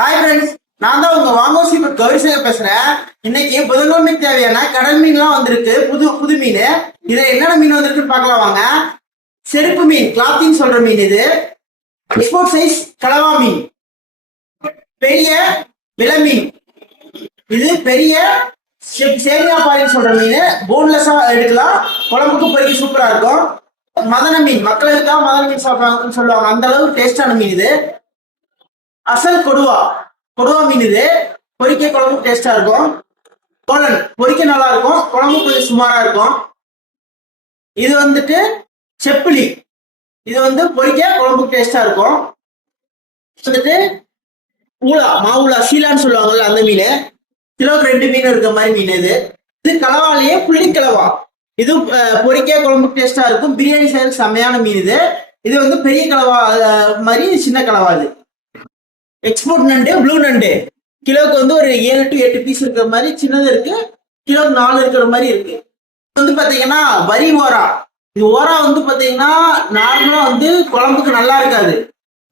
Hi friends, நான் தான் உங்க வாங்கோசி கௌரிசேகர் பேசுறேன். இன்னைக்கு புதன்கிழமைக்கு தேவையான கடல் மீன்லாம் வந்திருக்கு. புது புது மீன். இதுல என்னென்ன மீன் வந்திருக்குன்னு பார்க்கலாம் வாங்க. செருப்பு மீன், கிளாத்திங் சொல்ற மீன் இது. எக்ஸ்போர்ட் சைஸ் கலவா மீன். பெரிய விலை மீன் இது. பெரிய சேமியா பாரின்னு சொல்ற மீன். போன்லெஸ்ஸா எடுக்கலாம், குழம்புக்கு பொறிக்க சூப்பரா இருக்கும். மதன மீன், மக்களுக்கு மதன மீன் சாப்பிடுவாங்கன்னு சொல்லுவாங்க, அந்த அளவுக்கு டேஸ்டான மீன் இது. அசல் கொடுவா மீன் இது. பொரிக்க குழம்பு டேஸ்டா இருக்கும். கோலன் பொரிக்க நல்லா இருக்கும், குழம்பு கொஞ்சம் சுமாரா இருக்கும். இது வந்துட்டு செப்பிலி. இது பொரிக்க குழம்பு டேஸ்டா இருக்கும். வந்துட்டு ஊளா, மாவுளா, சீலான்னு சொல்லுவாங்கல்ல, அந்த மீன். கிலோக்கு 2 மீன் இருக்க மாதிரி மீன் இது. இது கலவாலேயே புள்ளி கலவா. இது பொரிக்க குழம்பு டேஸ்டா இருக்கும். பிரியாணி செய்ய செம்மையான மீன் இது. இது பெரிய கலவா மாதிரி, சின்ன கலவா இது. எக்ஸ்போர்ட் நண்டு, ப்ளூ நண்டு. கிலோக்கு ஒரு 7 to 8 பீஸ் இருக்கிற மாதிரி சின்னது இருக்கு, கிலோக்கு 4 இருக்கிற மாதிரி இருக்கு. பாத்தீங்கன்னா வரி ஓரா. இது ஓரா பாத்தீங்கன்னா நார்மலா குழம்புக்கு நல்லா இருக்காது.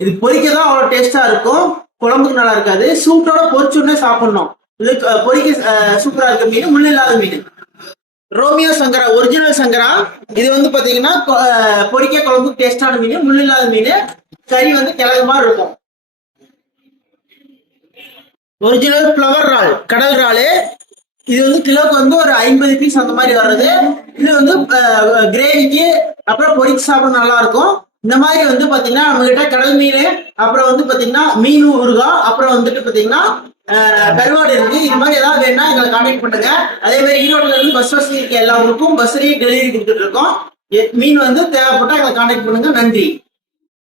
இது பொரிக்கதான் அவ்வளவு டேஸ்டா இருக்கும், குழம்புக்கு நல்லா இருக்காது. சூட்டோட பொரிச்சுடனே சாப்பிடணும். இது பொரிக்க சூப்பரா இருக்க மீன், முள் இல்லாத மீன். ரோமியோ சங்கரா, ஒரிஜினல் சங்கரா. இது பாத்தீங்கன்னா பொரிக்க குழம்புக்கு டேஸ்டான மீன், முள் இல்லாத மீன். கறி கிழங்கு மாதிரி இருக்கும். ஒரிஜினல் ஃப்ளவர் இறால், கடல் இறாலு. இது கிலோக்கு ஒரு 50 பீஸ் அந்த மாதிரி வர்றது. இது கிரேவிக்கு அப்புறம் பொரிச்சு சாப்பிட நல்லா இருக்கும். இந்த மாதிரி பாத்தீங்கன்னா நம்ம கிட்ட கடல் மீன், அப்புறம் பாத்தீங்கன்னா மீன் ஊறுகாய், அப்புறம் பாத்தீங்கன்னா கருவாடு இருக்கு. இது மாதிரி ஏதாவது வேணா எங்களை கான்டாக்ட் பண்ணுங்க. அதே மாதிரி ஈரோட்ல இருந்து பஸ் வசதி இருக்க எல்லாருக்கும் பஸ்லயே டெலிவரி கொடுத்துட்டு இருக்கோம். மீன் தேவைப்பட்டா எங்களை கான்டாக்ட் பண்ணுங்க. நன்றி.